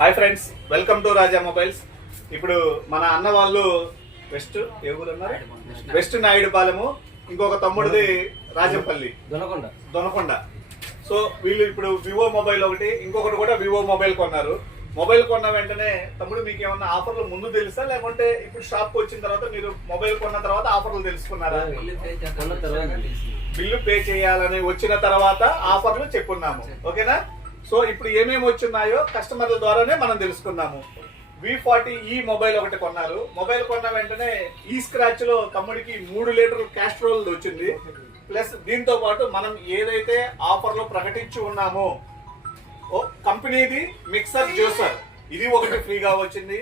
Hi friends, welcome to Raja mobiles. ఇప్పుడు మన అన్న వాళ్ళు వెస్ట్ ఏ ఊరు అన్నారు? వెస్ట్ నాయుడుపాలెము. ఇంకొక తమ్ముడిది రాజంపల్లి దొనకొండ. సో వీళ్ళు ఇప్పుడు వివో మొబైల్ ఒకటి, ఇంకొకటి కూడా వివో మొబైల్ కొన్నారు. మొబైల్ కొన్న వెంటనే తమ్ముడు మీకు ఏమన్నా ఆఫర్లు ముందు తెలుసా, లేకుంటే ఇప్పుడు షాప్ వచ్చిన తర్వాత మీరు మొబైల్ కొన్న తర్వాత ఆఫర్లు తెలుసుకున్నారా? బిల్లు పే చేయాలని వచ్చిన తర్వాత ఆఫర్లు చెప్పున్నాము, ఓకేనా? సో ఇప్పుడు ఏమేమి వచ్చున్నాయో కస్టమర్ల ద్వారానే మనం తెలుసుకుందాము. V40e మొబైల్ ఒకటి కొన్నారు. మొబైల్ కొన్న వెంటనే ఈ స్క్రాచ్ లో తమ్ముడికి 3 లీటర్ల క్యాస్ట్రోల్ వచ్చింది. ప్లస్ దీంతో పాటు మనం ఏదైతే ఆఫర్ లో ప్రకటించి ఉన్నామో కంపెనీది మిక్సర్ జ్యూసర్ ఇది ఒకటి ఫ్రీగా వచ్చింది.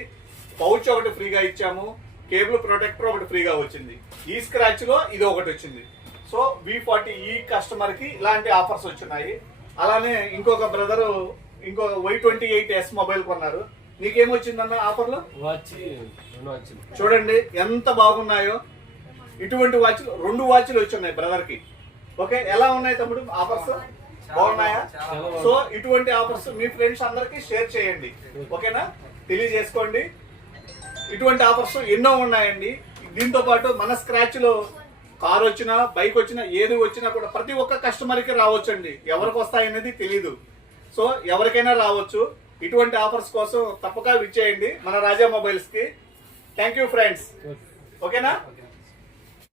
పౌచ్ ఒకటి ఫ్రీగా ఇచ్చాము. కేబుల్ ప్రొటెక్టర్ ఒకటి ఫ్రీగా వచ్చింది. ఈ స్క్రాచ్ లో ఇది ఒకటి వచ్చింది. సో V40e కస్టమర్ కి ఇలాంటి ఆఫర్స్ వచ్చినాయి. అలానే ఇంకొక బ్రదరు ఇంకో Y28s మొబైల్ కొన్నారు. నీకేమొచ్చిందన్న ఆఫర్లో? చూడండి ఎంత బాగున్నాయో. ఇటువంటి వాచ్లు 2 వాచ్లు వచ్చున్నాయి బ్రదర్ కి. ఓకే, ఎలా ఉన్నాయి తమ్ముడు ఆఫర్స్? బాగున్నాయా? సో ఇటువంటి ఆఫర్స్ మీ ఫ్రెండ్స్ అందరికి షేర్ చేయండి, ఓకేనా? తెలియజేసుకోండి. ఇటువంటి ఆఫర్స్ ఎన్నో ఉన్నాయండి. దీంతో పాటు మన స్క్రాచ్ లో కార్ వచ్చినా, బైక్ వచ్చినా, ఏది వచ్చినా కూడా ప్రతి ఒక్క కస్టమర్ కి రావచ్చండి. ఎవరికి వస్తాయనేది తెలీదు. సో ఎవరికైనా రావచ్చు. ఇటువంటి ఆఫర్స్ కోసం తప్పక విచ్చేయండి మన రాజా మొబైల్స్ కి. థ్యాంక్ యూ ఫ్రెండ్స్, ఓకేనా?